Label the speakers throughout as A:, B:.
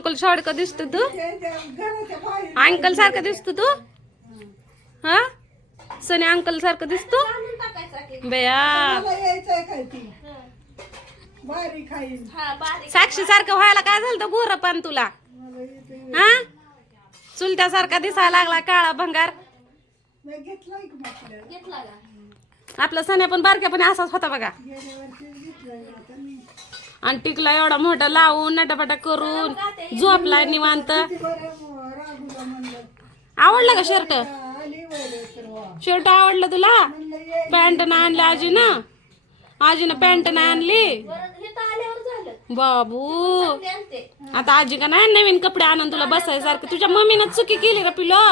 A: Uncle सारखं दिसतो तू? Uncle सारखं दिसतो तू? हा? सनी अंकल सारखं दिसतो? बया. साक्षी सारखं व्हायला काय झालं तर गोर पण तुला? हा? चुलत्यासारखा दिसायला लागला काळा भंगार. आपला सण्या पण बारक्यापणे असाच होता बघा
B: गेल्या वर्षी घेतलाय आता मी
A: आणि टिकला एवढा मोठा लावून नटापटा करून झोपलाय निवांत. आवडलं का शर्ट शर्ट आवडलं तुला? पॅन्ट नाही आणली आजीनं? आजीनं पॅन्ट नाही आणली? बाबू आता आजी का नाही नवीन कपडे आणून तुला बसायसारखं? तुझ्या मम्मीनं चुकी केली का पिलो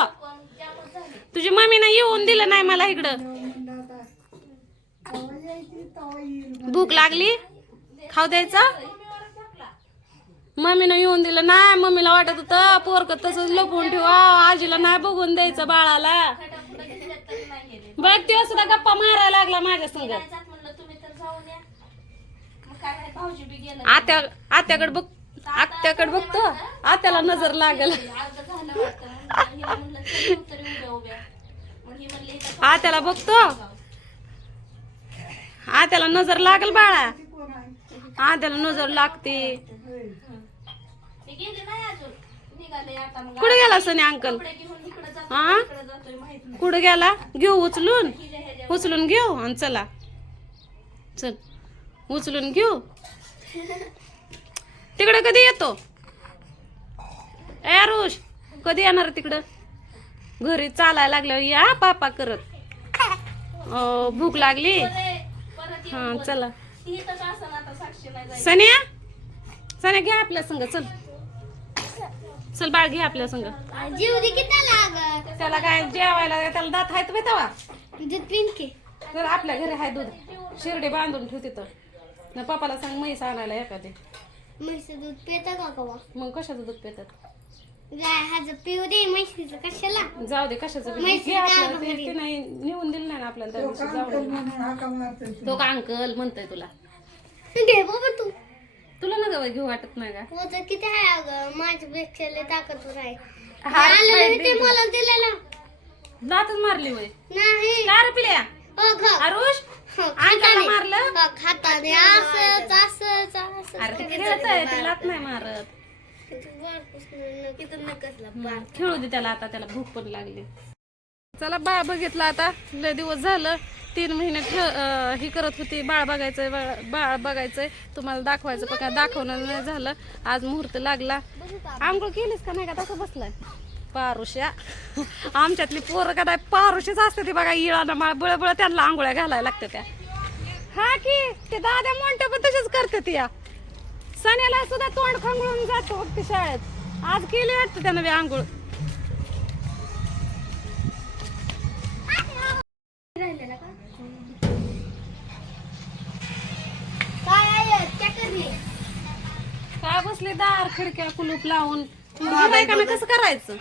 A: तुझ्या मम्मीनं येऊन दिलं नाही मला इकडं. भूक लागली? खाऊ द्यायचं? मम्मीनं येऊन दिलं नाही मम्मीला वाटत होतं पोरक तसंच लपवून ठेवा आजीला नाही बघून द्यायचं बाळाला. बघ ते सुद्धा गप्पा मारायला लागला माझ्या संग. आत्या आत्याकडे बघ आत्याकडे बघतो आत्याला नजर लागल. आत्याला बघतो. आत्याला नजर लागल बाळा.
B: हा
A: त्याला नजर लागते. कुठे गेला सनी अंकल? हा? कुठे गेला? घेऊ उचलून? उचलून घेऊ आणि चला. चल. उचलून घेऊ. तिकडे कधी येतो? ए आरुष कधी येणार तिकडं? घरी चालायला लागल्यावर या पापा करत. भूक लागली? हा चला. सनिया? सनिया घ्या आपल्या संग चल. चल बाळ घे आपल्या संग.
C: जीव दे किती लागत
A: त्याला काय जेवायला त्याला दात आहेत बे तेव्हा
C: दूध पिन की.
A: तर आपल्या घरी आहे दूध. शिर्डी बांधून ठेव तिथं. ना पप्पाला सांग म्हैस आणायला एखादी
C: म्हैस दूध पिता का कवा
A: मग कशाचं दूध पितात?
C: गाय हाज पिऊ दे म्हैशीचं कशाला?
A: जाऊ दे कशाचं बी.
C: म्हैस
A: घे आपल्याला
C: गावामध्ये.
A: ते- ते नाही आपल्याला त्या दिवशी जाऊ तो. का अंकल म्हणतोय तुला?
C: घे बाबा तू.
A: तुला ना गं घेऊ वाटत नाही का?
C: हो तर किती आहे अगं? माझ्यापेक्षा लय ताकदवर आहे.
A: हात
C: आलं
A: पाय
C: नाही ते
A: दे.
C: मला दिलेलं.
A: दातच मारली वय
C: नाही.
A: काय रे पिल्या?
C: हो
A: आरुष
C: हो,
A: मारलं?
C: हो, खाताने. असंच असंच असंच.
A: अरे ते खेळतंय ते लात नाही मारत.
C: किती नकसला
A: हम्म, खेळू दे त्याला आता त्याला भूक पण लागली. चला बाळ बघितलं आता. लय दिवस झालं. तीन महिने ठेव ही करत होती. बाळ बघायचंय बाळ बघायचं बघायचंय. तुम्हाला दाखवायचं पण काय दाखवणं नाही झालं. आज मुहूर्त लागला. आंघोळ केलीस का नाही का? तसं बसलाय. पारुष्या आमच्यातली पोरं का नाही? पारुशीच असते ती बघा इळानं माळ बळबळ त्यांना आंघोळ्या घालायला लागतं त्या. हा की ते दादा मोठ्या पण तसेच करते ती या. सण्याला सुद्धा तोंड खंगळून जातो बघ शाळेत. आज केली वाटतं त्यानं आंघोळ.
C: राहिलेला का? काय आहे करली?
A: काय बसले दार खिडक्या कुलूप लावून? बायकांना कसं करायचं?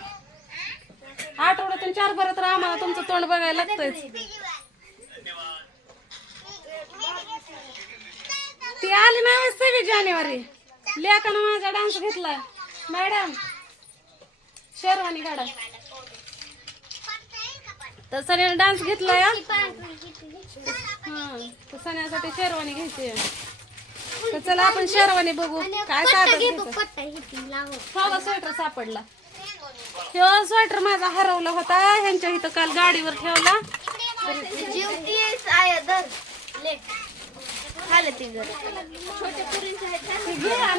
A: आठवड्यातून चार बरं तर आम्हाला तुमचं तोंड बघायला लागतंय. ती आली नाही सव्वीस जानेवारी. लेकानं माझा डान्स घेतलाय मॅडम शेरवानी काढा. तर सण्याने डान्स घेतलाय हा? तर सण्यासाठी शेरवानी घ्यायची तर चला आपण शेरवानी बघू. काय साधं घ्यायचं
C: पट्टा घेतली लाव.
A: साधा स्वेटर सापडला. ह्यो स्वेटर माझा हरवला होता. ह्यांच्या इथं काल गाडीवर ठेवला.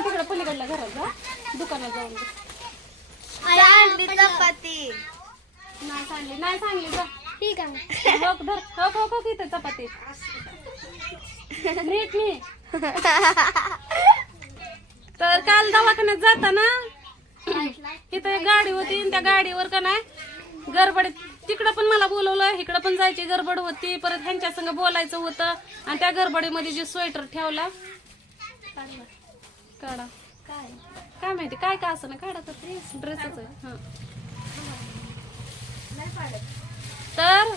A: तिकडे पलीकडल्या घरात जा. दुकानात जाऊन
C: चपाती.
A: नाही सांगली नाही सांगली जा.
C: ठीक आहे
A: हो धर. हो हो हो तिथं चपाती. नीट नी. तर काल दवाखान्यात जाताना इथं एक गाडी होती आणि त्या गाडीवर का नाही गडबडीत तिकडं पण मला बोलवलं इकडं पण जायची गडबड होती. परत ह्यांच्या संग बोलायचं होतं आणि त्या गडबडीमध्ये जे स्वेटर ठेवला काढा.
C: काय?
A: काय माहिती काय काय असं ना काढा तर ड्रेसच आहे. हा. तर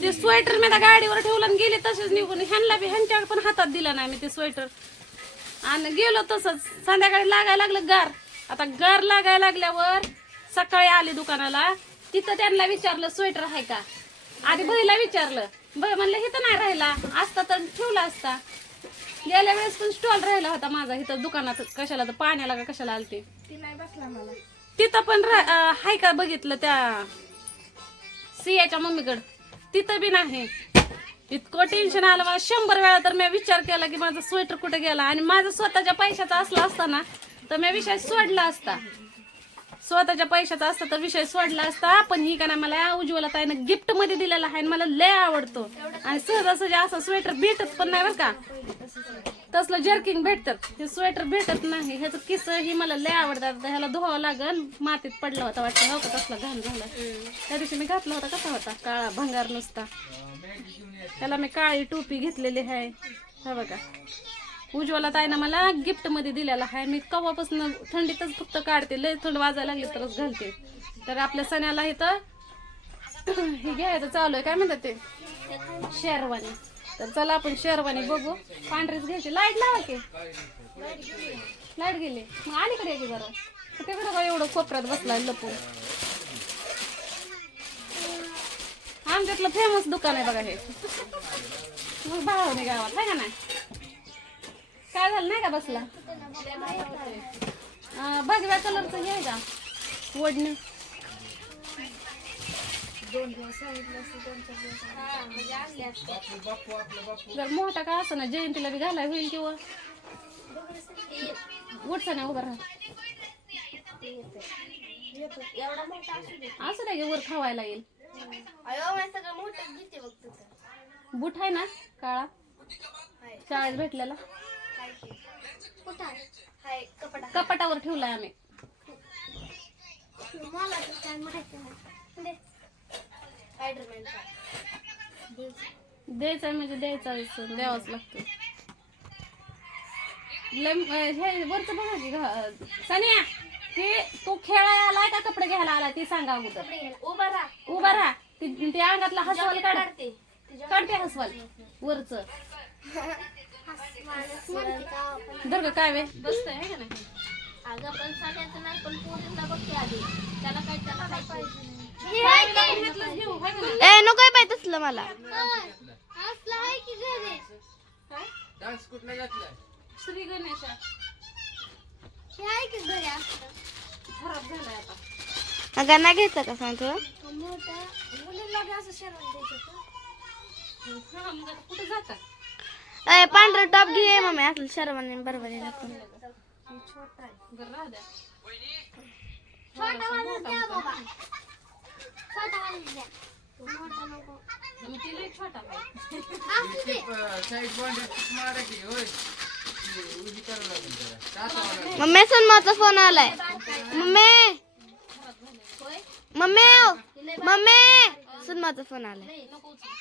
A: ते स्वेटर मी त्या गाडीवर ठेवलं आणि गेले तसेच निघून. ह्यांना बी ह्यांच्या पण हातात दिलं नाही मी ते स्वेटर आणि गेलो तसंच. संध्याकाळी लागायला लागलं गार. आता गार लागायला लागल्यावर सकाळी आले दुकानाला. तिथं त्यांना विचारलं स्वेटर आहे का? आधी बहिला विचारलं. बघ म्हणलं इथं नाही राहिला. असता तर ठेवला असता. गेल्या वेळेस पण स्टॉल राहिला होता माझा. इथं दुकानात कशाला तर पाण्याला का कशाला आलते.
B: ती नाही बसला मला.
A: तिथं पण रा- अं, हाय का बघितलं त्या सियाच्या मम्मीकडं? तिथं बी नाही. इतकं टेन्शन आलं मला. शंभर वेळा तर मी विचार केला की माझा स्वेटर कुठे गेला? आणि माझा स्वतःच्या पैशाचा असला असता ना तर मी विषय सोडला असता. स्वतःच्या पैशाचा असता तर विषय सोडला असता. पण ही का नाही मला उज्ज्वला ताईनं गिफ्टमध्ये दिलेला आहे आणि मला लय आवडतो. आणि सहजासहजी असं स्वेटर भेटत पण नाही बरं का. तसलं जर्किंग भेटतात हे स्वेटर भेटत नाही. ह्याचं किस ही मला लय आवडतात ह्याला धुवावं लागल मातीत पडला होता वाटतं. हो का? तसला घाण झाला. त्या दिवशी मी घातला होता. कसा होता? काळा भंगार नुसता. त्याला मी काळी टोपी घेतलेली आहे हा बघा. उज्ज्वला ताईनं मला गिफ्टमध्ये दिलेला आहे मी कवापासून थंडीतच फक्त काढते. लय थंड वाजायला लागली तरच घालते. तर आपल्या सणाला इथं हे घ्यायचं चालू आहे. काय म्हणतात ते? शेरवानी. तर चला आपण शेरवानी बघू. पांढरीच घ्यायची. लाइट लावा की. लाइट गेली. मग अलीकडे ये की बरं. तिकडे का एवढं कोपऱ्यात बसलाय लपून. आमच्यातलं फेमस दुकान आहे बघा हे. मग बाळवणे गावात आहे का नाही? काय झालं नाही का बसला? अं, भगव्या कलरचं जर मोठा का असं ना जयंतीला बी घालाय होईल किंवा उठसा नाही उभा राहा. असं नाही की वर खावायला येईल.
C: अयो मी सगळं मोठं घेते बघ तुझं
A: बुट आहे ना काळा?
C: हाय.
A: शाळेत भेटलेला.
C: हाय की. कुठं आहे? हाय कपडा
A: कपाटावर ठेवलाय आम्ही.
C: मला तर काय माहिती नाही. दे.
A: द्यायचं म्हणजे द्यायचं आहे, द्यावंच लागतं. हे वरचं बघा की सनिया ते तू खेळायला आलाय का कपडे घ्यायला आलाय ती सांगा अगोदर.
C: उभा राहा.
A: उभा राहा. ती अंगातला हसवाल काढ.
C: काढते.
A: काढते हसवाल. वरच. दर्ग काय वे? बसतंय है का नाही?
C: अगं पण सगळ्याचं नाही पण पोरींना बघते आधी. त्याला काय त्याला काय पाहिजे? नको तसलं मला. असलं आहे की घरी
A: काय श्री गणेशा.
C: हे आहे की घरी
A: खराब झालाय आता.
C: अगं नाही घ्यायचं का सांग तुला
A: मुलींना बी असं शेरवानी द्यायचं का? हा, मग आता कुठे जाता
C: ए पांढरा टॉप घे मम्मी. असलं शर्माने बरोबर आहे नको
A: बरं राहू द्या. मग ती लई छोटा पाहिजे.
C: मम्मी सोनमाचा फोन आलाय मम्मी मम्मी मम्मी सोनमाचा फोन आलाय
A: नको उचलू.